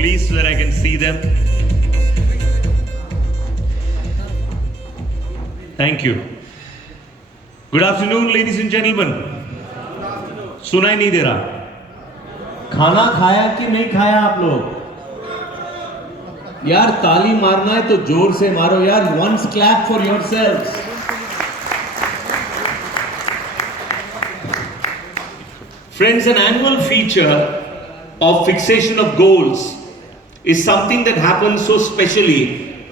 please, so that I can see them. Thank you. Good afternoon, ladies and gentlemen. सुनाई नहीं दे रहा. खाना खाया कि नहीं खाया आप लोग? यार ताली मारना है तो जोर से मारो यार. Once clap for yourselves. Friends, an annual feature of fixation of goals is something that happens so specially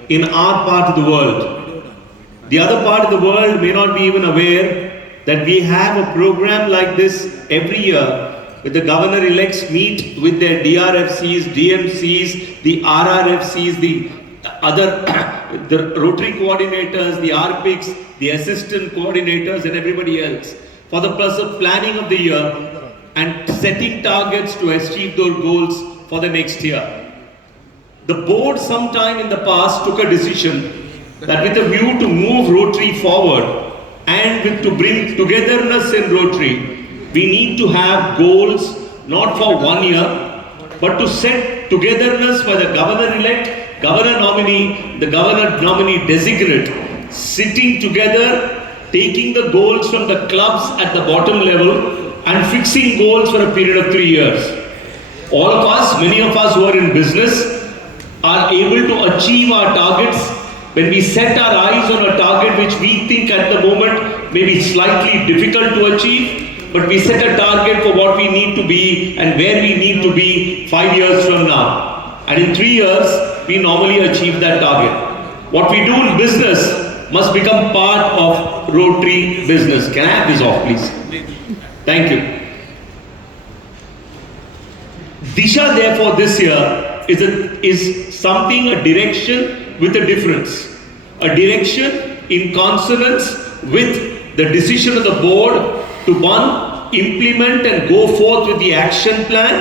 in our part of the world. The other part of the world may not be even aware that we have a program like this every year, where the governor-elects meet with their DRFCs, DMCs, the RRFCs, the other the Rotary coordinators, the RPICs, the assistant coordinators, and everybody else, for the purpose of planning of the year and setting targets to achieve those goals for the next year. The board sometime in the past took a decision that with a view to move Rotary forward and to bring togetherness in Rotary, we need to have goals not for 1 year, but to set togetherness for the governor-elect, governor nominee, the governor nominee designate, sitting together, taking the goals from the clubs at the bottom level and fixing goals for a period of 3 years. All of us, many of us who are in business, are able to achieve our targets when we set our eyes on a target which we think at the moment may be slightly difficult to achieve, but we set a target for what we need to be and where we need to be 5 years from now. And in 3 years, we normally achieve that target. What we do in business must become part of Rotary business. Can I have this off, please? Thank you. Disha, therefore, this year is something, a direction with a difference. A direction in consonance with the decision of the board to, one, implement and go forth with the action plan,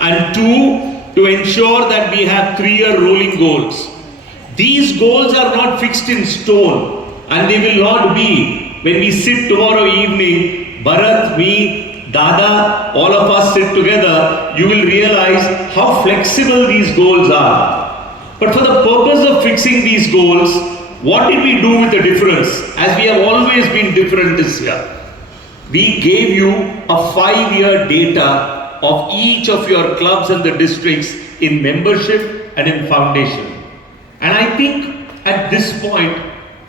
and two, to ensure that we have 3-year rolling goals. These goals are not fixed in stone, and they will not be when we sit tomorrow evening, Bharat, me, Dada, all of us sit together, you will realize how flexible these goals are. But for the purpose of fixing these goals, what did we do with the difference? As we have always been different this year, we gave you a 5-year data of each of your clubs and the districts in membership and in foundation. And I think at this point,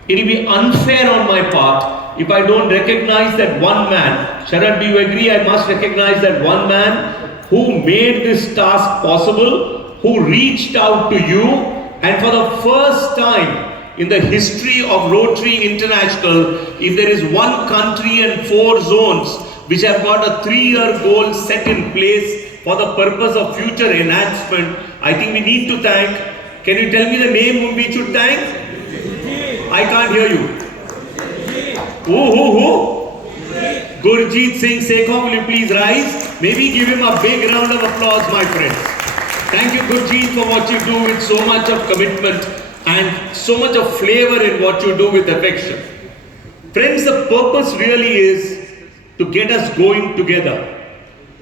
it will be unfair on my part if I don't recognize that one man. Sharad, do you agree? I must recognize that one man who made this task possible, who reached out to you, and for the first time in the history of Rotary International, if there is one country and 4 zones which have got a 3-year goal set in place for the purpose of future enhancement, I think we need to thank. Can you tell me the name whom we should thank? I can't hear you. Who? Gurjeet Singh Sekhon, will you please rise? Maybe give him a big round of applause, my friends. Thank you, Gurjeet, for what you do with so much of commitment and so much of flavor in what you do with affection. Friends, the purpose really is to get us going together.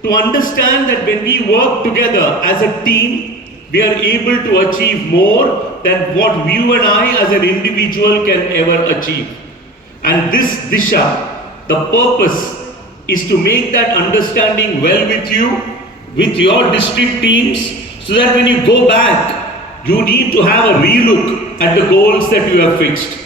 To understand that when we work together as a team, we are able to achieve more than what you and I as an individual can ever achieve. And this Disha, the purpose is to make that understanding well with you, with your district teams, so that when you go back, you need to have a relook at the goals that you have fixed.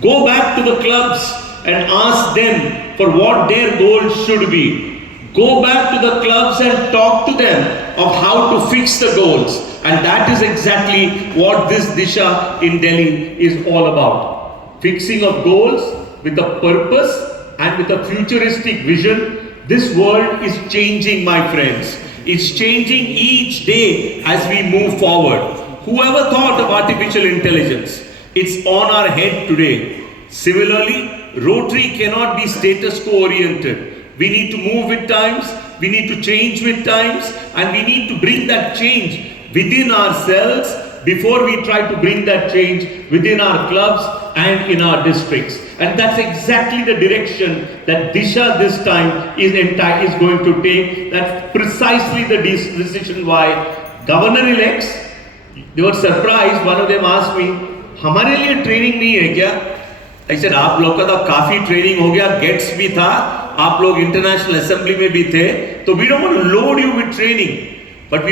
Go back to the clubs and ask them for what their goals should be. Go back to the clubs and talk to them of how to fix the goals. And that is exactly what this Disha in Delhi is all about. Fixing of goals with a purpose and with a futuristic vision. This world is changing, my friends. It's changing each day as we move forward. Whoever thought of artificial intelligence? It's on our head today. Similarly, Rotary cannot be status quo oriented. We need to move with times, we need to change with times, and we need to bring that change within ourselves before we try to bring that change within our clubs and in our districts. And that's exactly the direction that Disha this time is going to take. That's precisely the decision why governor-elects, they were surprised. One of them asked me, हमारे लिए training नहीं है क्या? I said, आप लोग का तो काफी ट्रेनिंग हो गया, गेट्स भी था, आप लोग इंटरनेशनल असेंबली में भी थे, तो we don't want to load you with training, but we